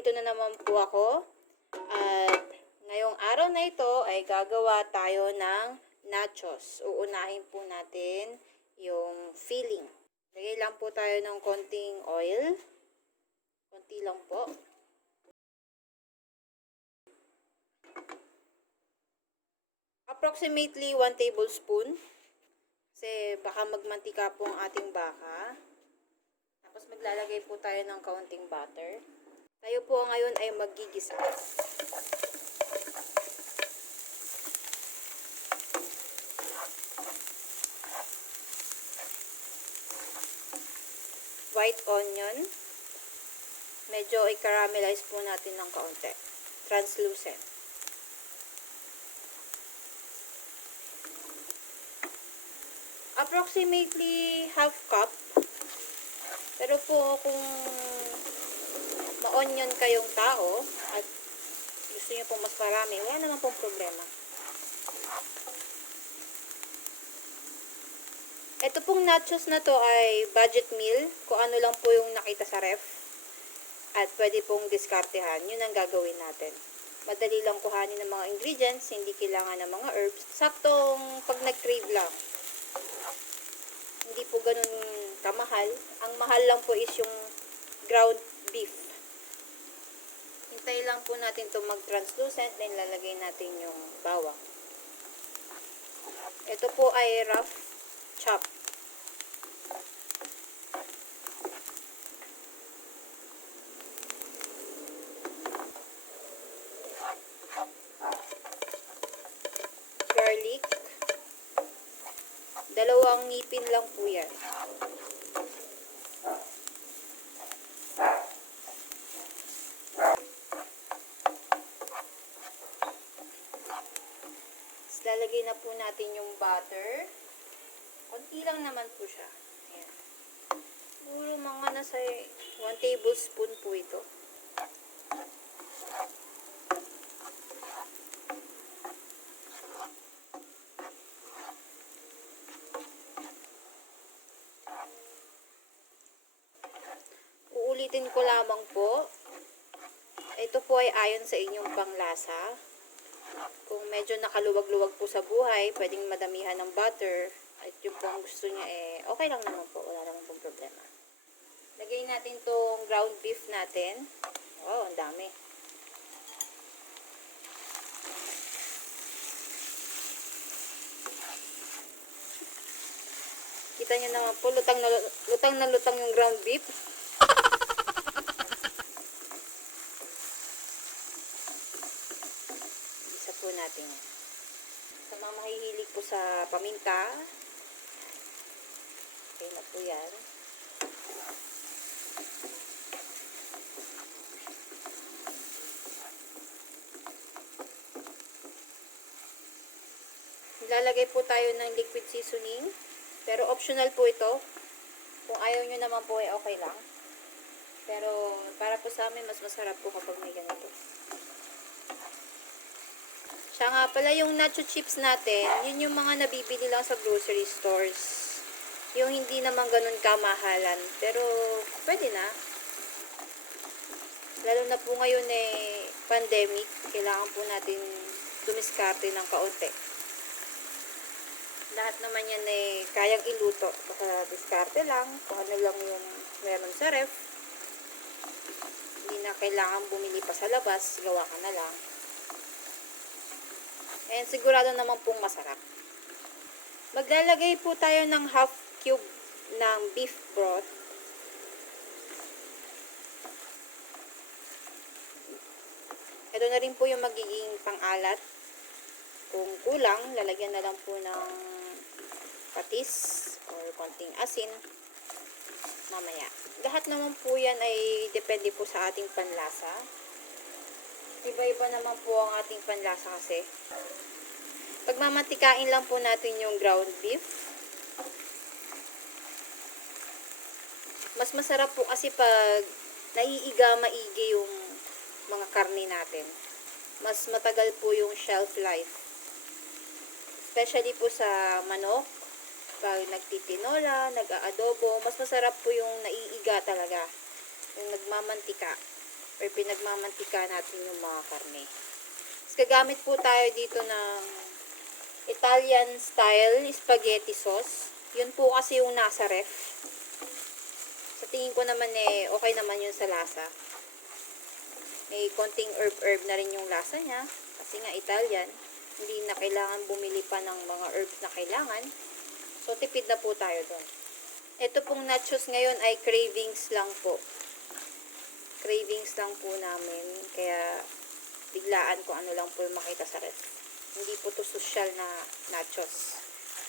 nandito na naman po ako. At ngayong araw na ito ay gagawa tayo ng nachos. Uunahin po natin yung filling. Lagay lang po tayo ng konting oil. Konti lang po. Approximately 1 tablespoon. Kasi baka magmantika po ang ating baka. Tapos maglalagay po tayo ng kaunting butter. Tayo po ngayon ay maggigisa. White onion. Medyo i-caramelize po natin ng kaunti. Translucent. Approximately half cup. Pero po kung ma-onion kayong tao at gusto niyo pong mas marami, wala naman pong problema. Ito pong nachos na to ay budget meal. Kung ano lang po yung nakita sa ref. At pwede pong diskartehan. Yun ang gagawin natin. Madali lang kuhanin ng mga ingredients. Hindi kailangan ng mga herbs. Saktong pag nag-crave lang. Hindi po ganun kamahal. Ang mahal lang po is yung ground beef. Hintay lang po natin to mag-translucent. Then lalagay natin yung bawang. Ito po ay rough chop. Garlic. Dalawang ngipin lang po yan. Lalagay na po natin yung butter. Konti lang naman po siya. Ayan. Siguro mga nasa 1 tablespoon po ito. Uulitin ko lamang po. Ito po ay ayon sa inyong panglasa. Kung medyo nakaluwag-luwag po sa buhay, pwedeng madamihan ng butter. At yung po ang gusto niya okay lang naman po. Wala naman pong problema. Lagay natin tong ground beef natin. Oh, ang dami. Kita niyo naman po, lutang na lutang yung ground beef. Isa po natin yan. Sa mga mahihilig po sa paminta, okay na po yan. Lalagay po tayo ng liquid seasoning. Pero optional po ito. Kung ayaw nyo naman po ay okay lang. Pero para po sa amin, mas masarap po kapag may ganito. Siya nga pala yung nacho chips natin, yun yung mga nabibili lang sa grocery stores. Yung hindi naman ganun kamahalan. Pero pwede na. Lalo na po ngayon pandemic. Kailangan po natin dumiskarte ng kaunti. Lahat naman yan kayang iluto. Baka diskarte lang. Kung ano lang yung meron sa ref. Hindi na kailangan bumili pa sa labas. Gawa ka na lang. And sigurado naman pong masarap. Maglalagay po tayo ng half cube ng beef broth. Ito na rin po yung magiging pang-alat. Kung kulang, lalagyan na lang po ng patis or konting asin mamaya. Lahat naman po yan ay depende po sa ating panlasa. Iba-iba naman po ang ating panlasa kasi. Pagmamantikain lang po natin yung ground beef. Mas masarap po kasi pag naiiga maigi yung mga karne natin. Mas matagal po yung shelf life. Especially po sa manok, pag nagtitinola, nag-aadobo, mas masarap po yung naiiga talaga. Yung nagmamantika. or pinagmamantika natin yung mga karne. Tapos gagamit po tayo dito ng Italian style spaghetti sauce. Yun po kasi yung nasa ref. Sa tingin ko naman okay naman yun sa lasa. May konting herb na rin yung lasa niya. Kasi nga Italian. Hindi na kailangan bumili pa ng mga herbs na kailangan. So, tipid na po tayo doon. Ito pong nachos ngayon ay cravings lang po. Cravings lang po namin. Kaya, biglaan ko ano lang po yung makita sa ref. Hindi po to social na nachos.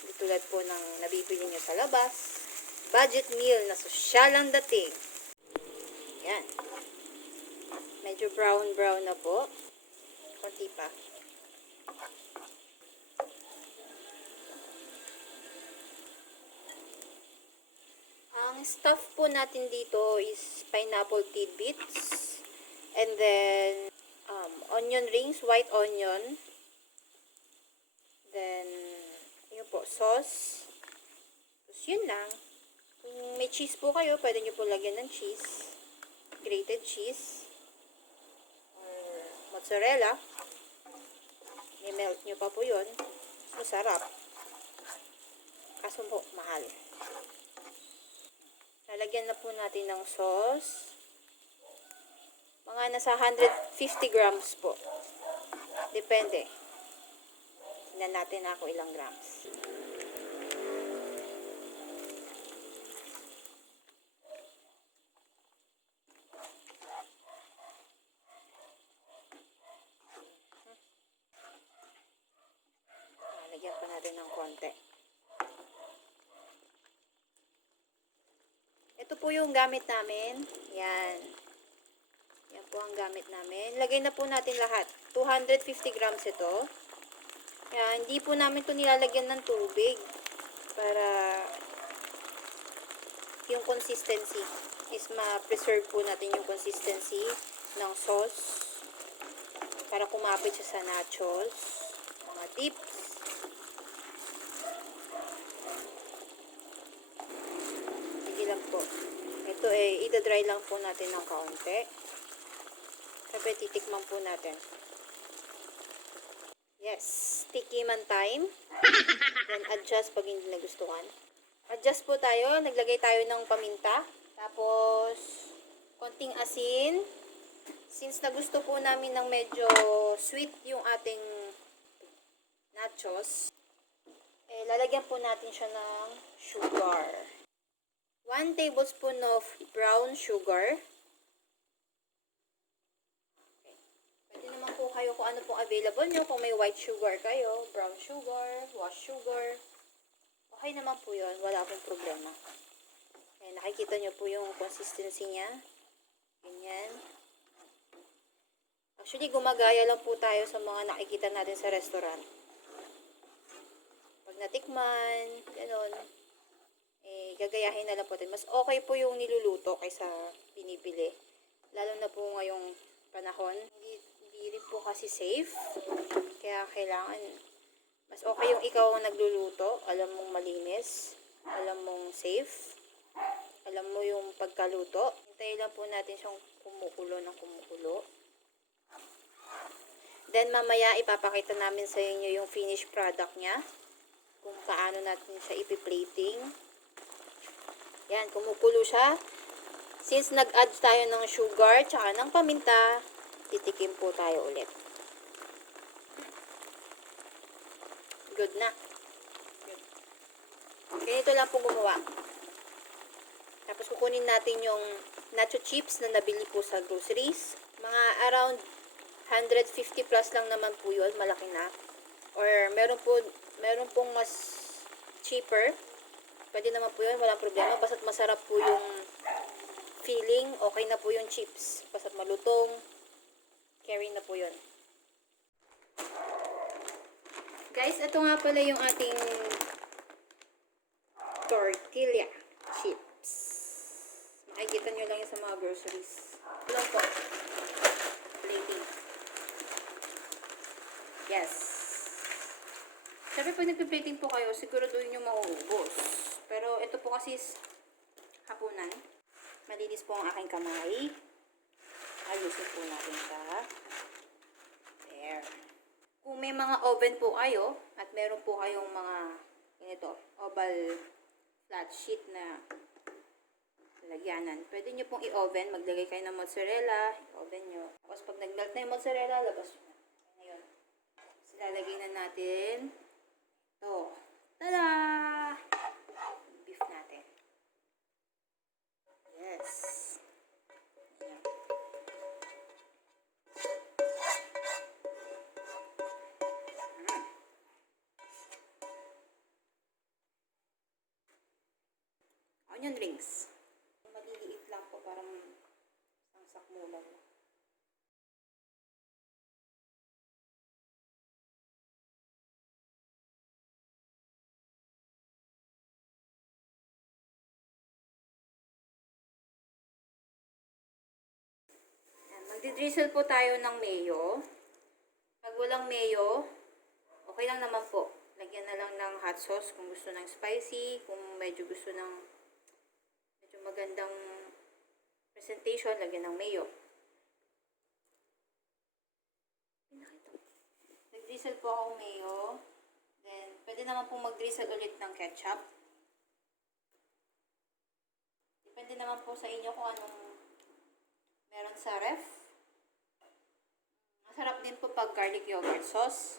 Hindi tulad po ng nabibili nyo sa labas. Budget meal na social ang dating. Yan. Medyo brown na po. Konti pa. Ang stuff po natin dito is pineapple tidbits. And then, onion rings, white onion. Then, yun po, sauce. Tapos yun lang. Kung may cheese po kayo, pwede nyo po lagyan ng cheese. Grated cheese. Or mozzarella. I-melt nyo pa po yun. Masarap. Kaso po, mahal. Lalagyan na po natin ng sauce. Mga nasa 150 grams po. Depende. Tingnan natin ako ilang grams. Lagyan pa natin ng konti. Ito po yung gamit namin. Yan. Yan po ang gamit namin. Lagay na po natin lahat. 250 grams ito. Yan. Hindi po namin ito nilalagyan ng tubig. Para yung consistency is ma-preserve po natin yung consistency ng sauce. Para kumapit siya sa nachos. Mga dips. Lang po. Ito ida-dry lang po natin ng kaunti. Sabi, titikman po natin. Yes, tikiman time. Then adjust pag hindi nagustuhan. Adjust po tayo. Naglagay tayo ng paminta. Tapos, konting asin. Since nagusto po namin ng medyo sweet yung ating nachos, lalagyan po natin siya ng sugar. 1 tablespoon of brown sugar. Okay. Pwede naman po kayo kung ano pong available nyo. Kung may white sugar kayo, brown sugar, wash sugar. Okay naman po yun. Wala pong problema. Ayan, nakikita nyo po yung consistency niya. Ganyan. Actually, gumagaya lang po tayo sa mga nakikita natin sa restaurant. Pag natikman, gano'n. Gagayahin na lang po natin. Mas okay po yung niluluto kaysa binibili. Lalo na po ngayong panahon. Hindi rin po kasi safe. Kaya kailangan, mas okay yung ikaw ang nagluluto. Alam mong malinis. Alam mong safe. Alam mo yung pagkaluto. Hintayin lang po natin siyang kumukulo ng kumukulo. Then mamaya ipapakita namin sa inyo yung finished product niya. Kung paano natin siya ipi-plating. Yan, kumukulo siya. Since nag-add tayo ng sugar tsaka ng paminta, titikim po tayo ulit. Good na. Good. Ganito lang po gumawa. Tapos kukunin natin yung nacho chips na nabili po sa groceries. Mga around 150 plus lang naman po yun. Malaki na. Or meron pong mas cheaper. Pwede naman po yun, walang problema. Basta't masarap po yung feeling, okay na po yung chips. Basta't malutong, carry na po yun. Guys, ito nga pala yung ating tortilla chips. Makikita nyo lang yun sa mga groceries. Ito lang po. Plating. Yes. Sabi pag nagpiplating po kayo, siguraduhin nyo mauubos. Pero ito po kasi hapunan. Malinis po ang aking kamay. Ayusin po natin siya. There. Kung may mga oven po kayo, at meron po kayong mga oval flat sheet na lagyanan, pwede nyo pong i-oven. Maglagay kayo ng mozzarella, i-oven nyo. Tapos pag nag-melt na yung mozzarella, labas nyo. Ngayon, lalagay na natin ito. Tada! Beef natin. Yes. Ayan. Onion rings. Maliliit lang po, parang sangsak mo lang. Magdi-drizzle po tayo ng mayo. Pag walang mayo, okay lang naman po. Lagyan na lang ng hot sauce kung gusto ng spicy, kung medyo gusto ng medyo magandang presentation, lagyan ng mayo. Nag-drizzle po ako mayo. Then, pwede naman po mag-drizzle ulit ng ketchup. Depende naman po sa inyo kung anong meron sa ref. Masarap din po pag garlic yogurt sauce.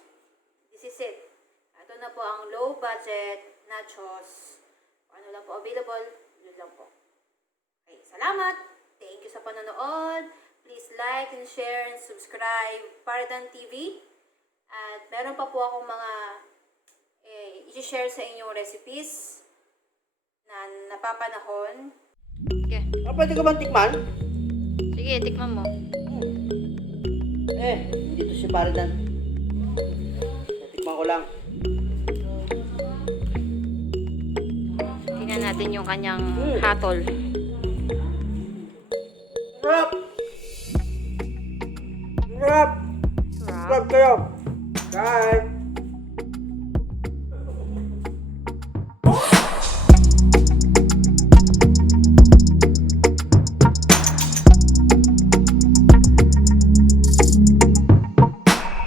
This is it. Ito na po ang low budget nachos. Kung ano lang po available, yun lang po. Okay, salamat! Thank you sa panonood. Please like and share and subscribe Paradan TV. At meron pa po akong mga i-share sa inyong recipes na napapanahon. Okay. Pwede ka bang tikman? Sige, tikman mo. Dito si Paradan. Tikman ko lang. Tingnan natin yung kanyang hatol. Sarap! Sarap! Sarap kayo! Bye!